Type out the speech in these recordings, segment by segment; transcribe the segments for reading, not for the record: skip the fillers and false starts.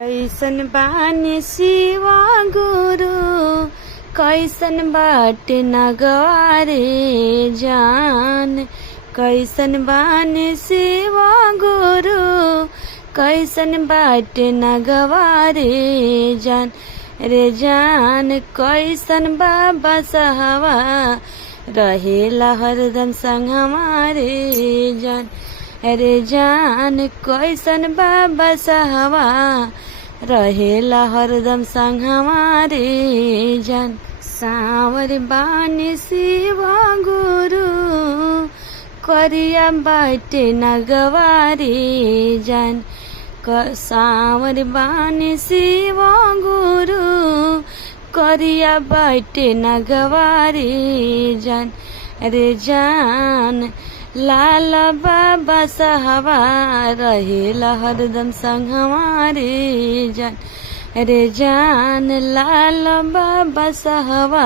कैसन बानी शिवा गुरु, कैसन बाटे नगवारे जान। कैसन बानी शिवा गुरु, कैसन बाटे नगवारे जान। रे जान कैसन बाबा साहबा, रहेला हरदम संग हमारे जान। रे जान कैसन बाबा साहबा, रहेला हरदम संग हमारे जान। सावर बानी शिवा गुरु, करिया बाटे नगवारे जान। सावर बानी शिवा गुरु, करिया बाटे नगवारे जान। रे जान लाल बाबा साहबा, रहेला हरदम संग हमारे जान। रे जान लाल बाबा साहबा,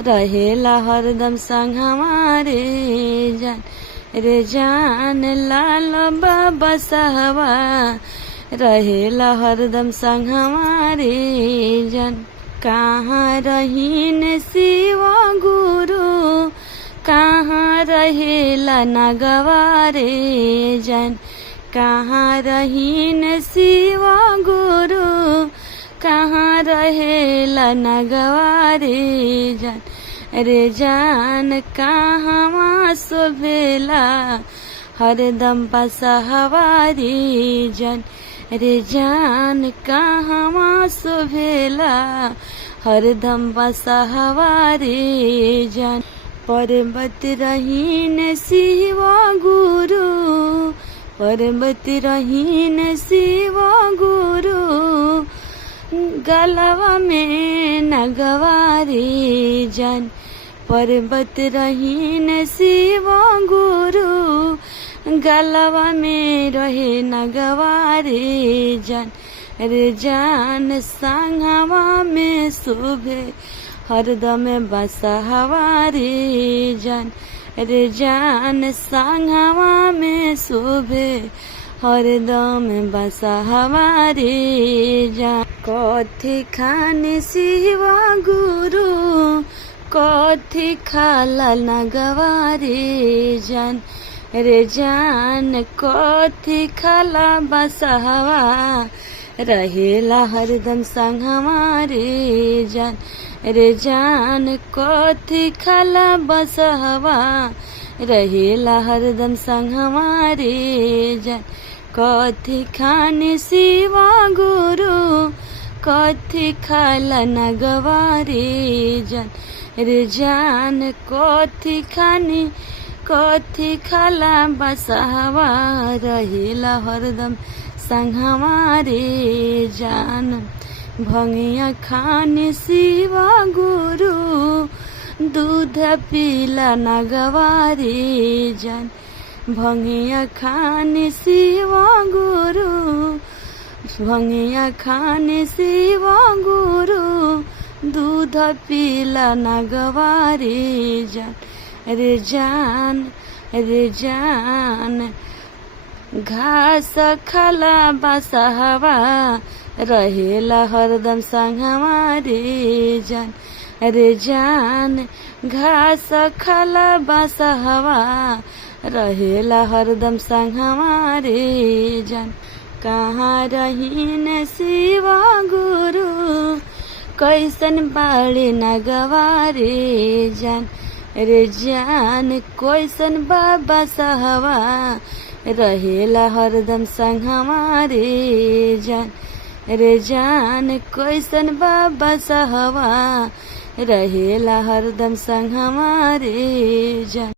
रहेला हरदम संग हमारे जान। रे जान लाल बाबा साहबा, रहेला हरदम संग हमारे जान। कहाँ रहीन शिवा गुरु, कहाँ रहेला नगवारे जान। कहाँ रहीन शिवा गुरु, कहाँ रहेला नगवारे जान। रे जान कहाँ शोभेला हरदम बसहवारी जान। रे जान कहाँ शोभेला हरदम बसहवारी जान। पर्वत रहीन शिवा गुरु, पर्वत रहीन शिवा गुरु, गलवा में नगवारे जान। पर्वत रहीन शिवा गुरु, गलवा में रहे नगवारे जान। रे जान संगवा में शोभे हरदम बसहवारे जान। रे जान संगवा में शोभे हरदम बसहवारे जान। कथी खाने शिवा गुरु, कथी खाला नगवारे जान। रे जान कथी खाला बसहवा, रहेला हरदम संग हमारे जान। रे जान कथी खाला बसहवा, रहेला हरदम संग हमारे जान। कथी खाने शिवा गुरु, कथी खाला नगवारे जान। रे जान कथी खाने, कथी खाला बसहवा, रहेला हरदम संग हमारे जान। भंगिया खाने शिवा गुरु, दूध पीला नगवारे जान। भंगिया खाने शिवा गुरु, भंगिया खाने शिवा गुरु, दूध पीला नगवारे जान। रे जान, रे जान घास खाला बसहवा, रहेला हरदम संग हमारे जान। रे जान घास खाला बसहवा, रहेला हरदम संग हमारे जान। कहाँ रहीन शिवा गुरु, कैसन बाड़े नगवारे जान। रे जान कैसन बाबा साहबा, रहेला हरदम संग हमारे जान। रे जान कैसन बाबा साहबा, रहेला हरदम संग हमारे जान।